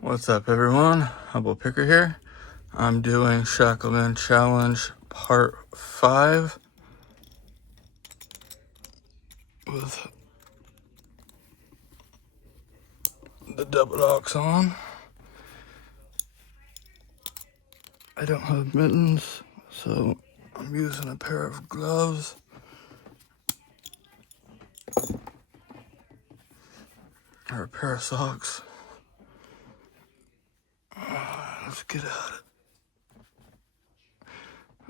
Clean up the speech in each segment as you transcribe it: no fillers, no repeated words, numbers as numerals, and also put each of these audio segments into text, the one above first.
What's up, everyone? Humble Picker here. I'm doing Shackleton Challenge Part 5 with the double locks on. I don't have mittens, so I'm using a pair of gloves. Or a pair of socks. Let's get at it.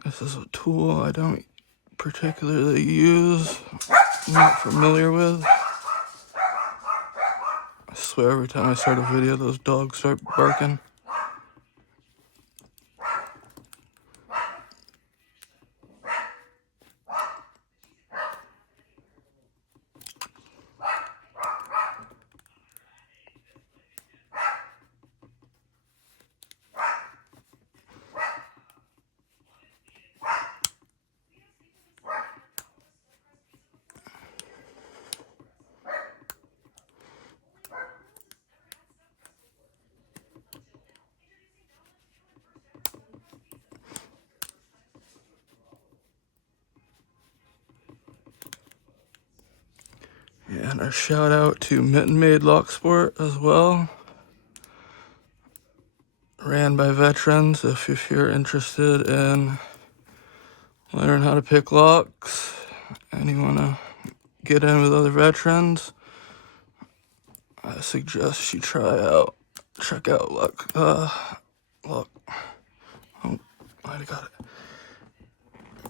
This is a tool I don't particularly use, not familiar with. I swear every time I start a video, those dogs start barking. And a shout out to Mitten Made Lock Sport as well. Ran by veterans. If you're interested in learning how to pick locks and you want to get in with other veterans, I suggest you check out Lock. Oh, I got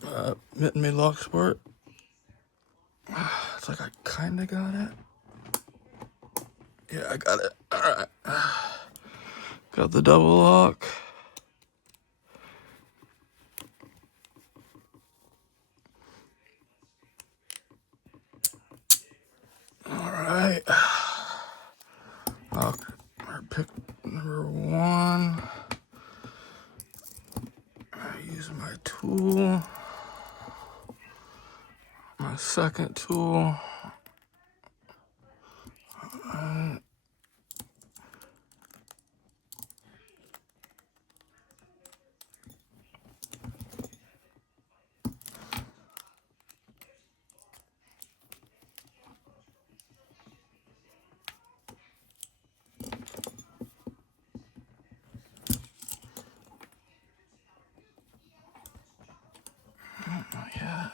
it. Mitten Made Lock Sport. It's like I kind of got it. Yeah, I got it. All right. Got the double lock. All right. Pick number 1. I use my tool. My second tool. Yeah.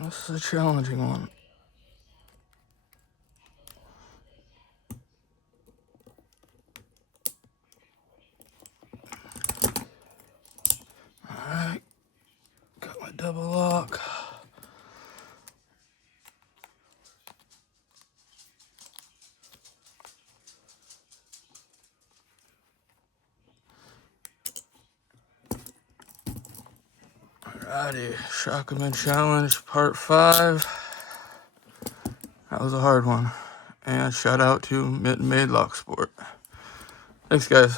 This is a challenging one. Alright. Got my double lock. Alrighty. Shackleton Challenge Part 5. That was a hard one. And shout out to Mitten Made Lock Sport. Thanks, guys.